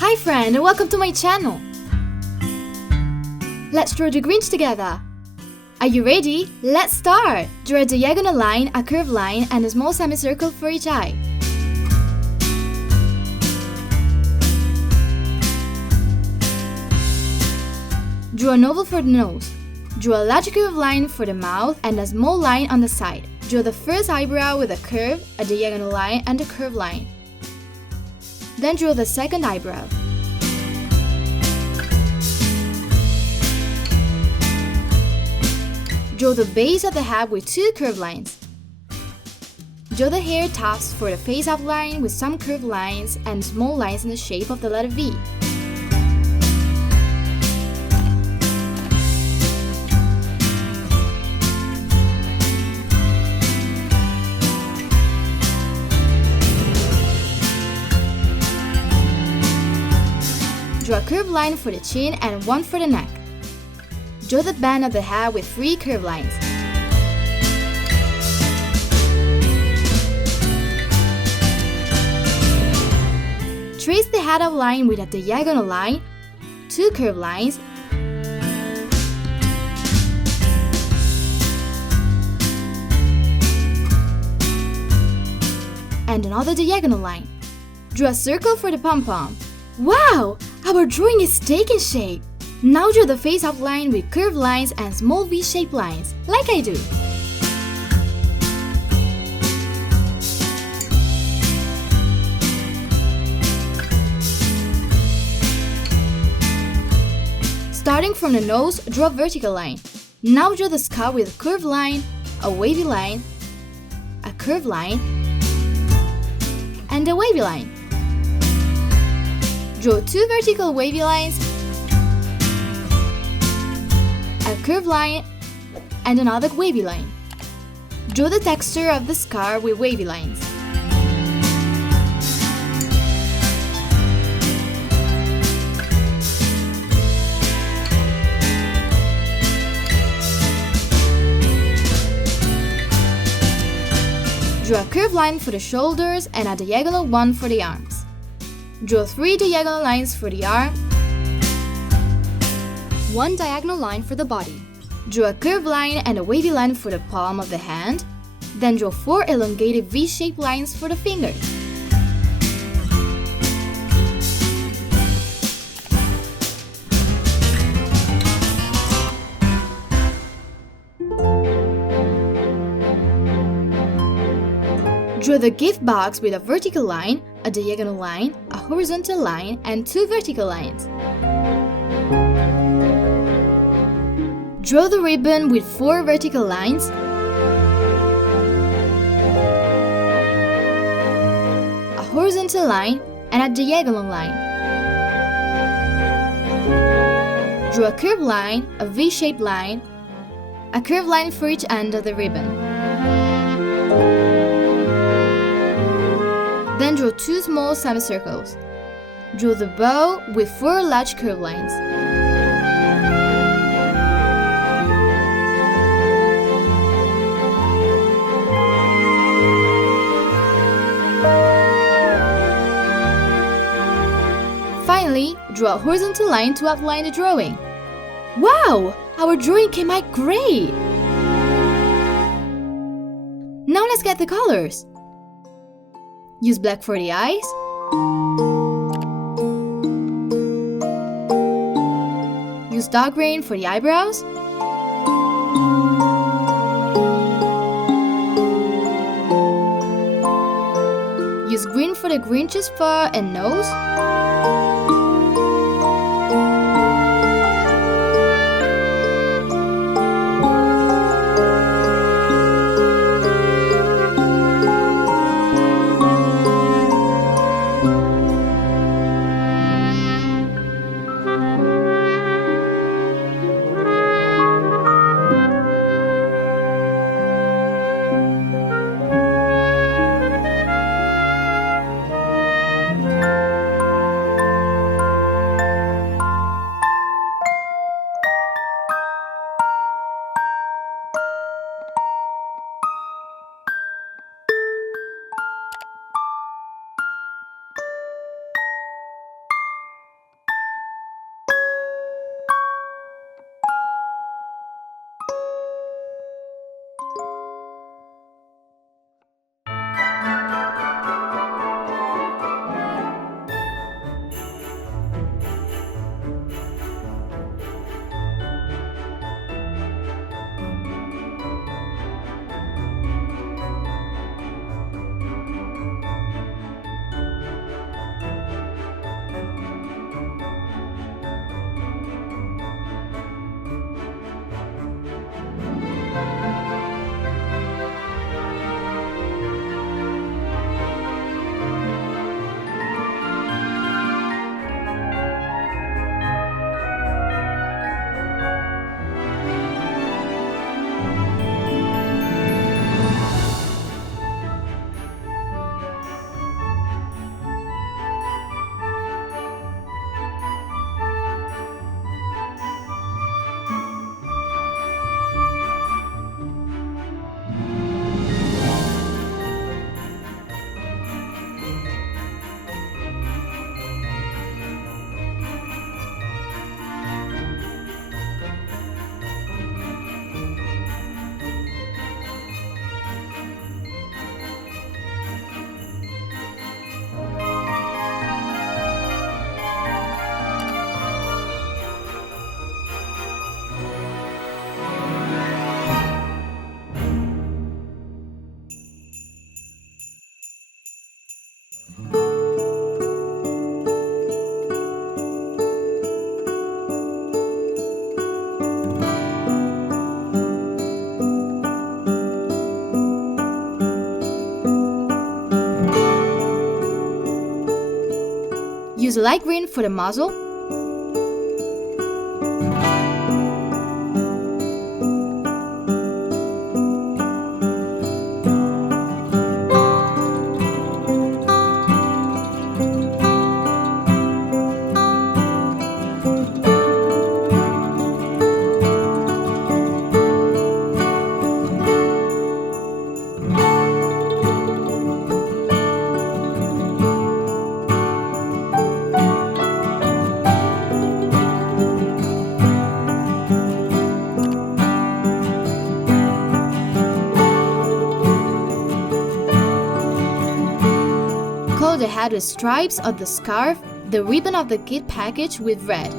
Hi friend, and welcome to my channel. Let's draw the Grinch together. Are you ready? Let's start! Draw a diagonal line, a curved line, and a small semicircle for each eye. Draw an oval for the nose. Draw a large curved line for the mouth and a small line on the side. Draw the first eyebrow with a curve, a diagonal line, and a curved line. Then draw the second eyebrow. Draw the base of the head with two curved lines. Draw the hair tufts for the face outline with some curved lines and small lines in the shape of the letter V. Draw a curved line for the chin and one for the neck. Draw the band of the head with three curved lines. Trace the head outline with a diagonal line, two curved lines, and another diagonal line. Draw a circle for the pom-pom. Wow! Our drawing is taking shape! Now draw the face outline with curved lines and small V-shaped lines, like I do. Starting from the nose, draw a vertical line. Now draw the skull with a curved line, a wavy line, a curved line, and a wavy line. Draw two vertical wavy lines, a curved line, and another wavy line. Draw the texture of the scar with wavy lines. Draw a curved line for the shoulders and a diagonal one for the arms. Draw three diagonal lines for the arm, one diagonal line for the body. Draw a curved line and a wavy line for the palm of the hand, then draw four elongated V-shaped lines for the fingers. Draw the gift box with a vertical line, a diagonal line, a horizontal line, and two vertical lines. Draw the ribbon with four vertical lines, a horizontal line, and a diagonal line. Draw a curved line, a V-shaped line, a curved line for each end of the ribbon. Then draw two small semicircles. Draw the bow with four large curved lines. Finally, draw a horizontal line to outline the drawing. Wow! Our drawing came out great! Now let's get the colors. Use black for the eyes, use dark green for the eyebrows, use green for the Grinch's fur and nose, Use light green for the muzzle. Color the hat with stripes of the scarf, the ribbon of the kit package with red.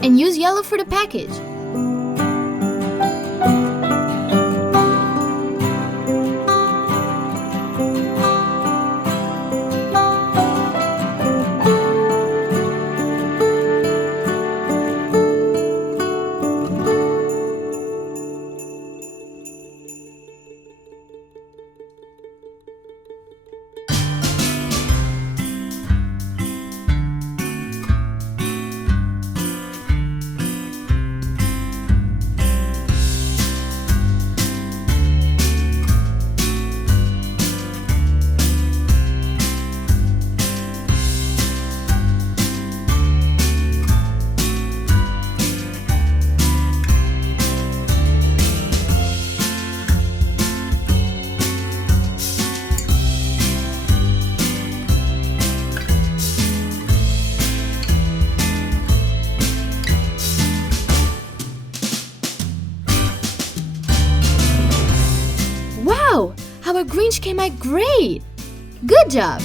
And use yellow for the package. Wow! Our Grinch came out great! Good job!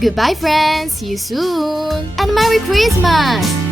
Goodbye friends, see you soon! And Merry Christmas!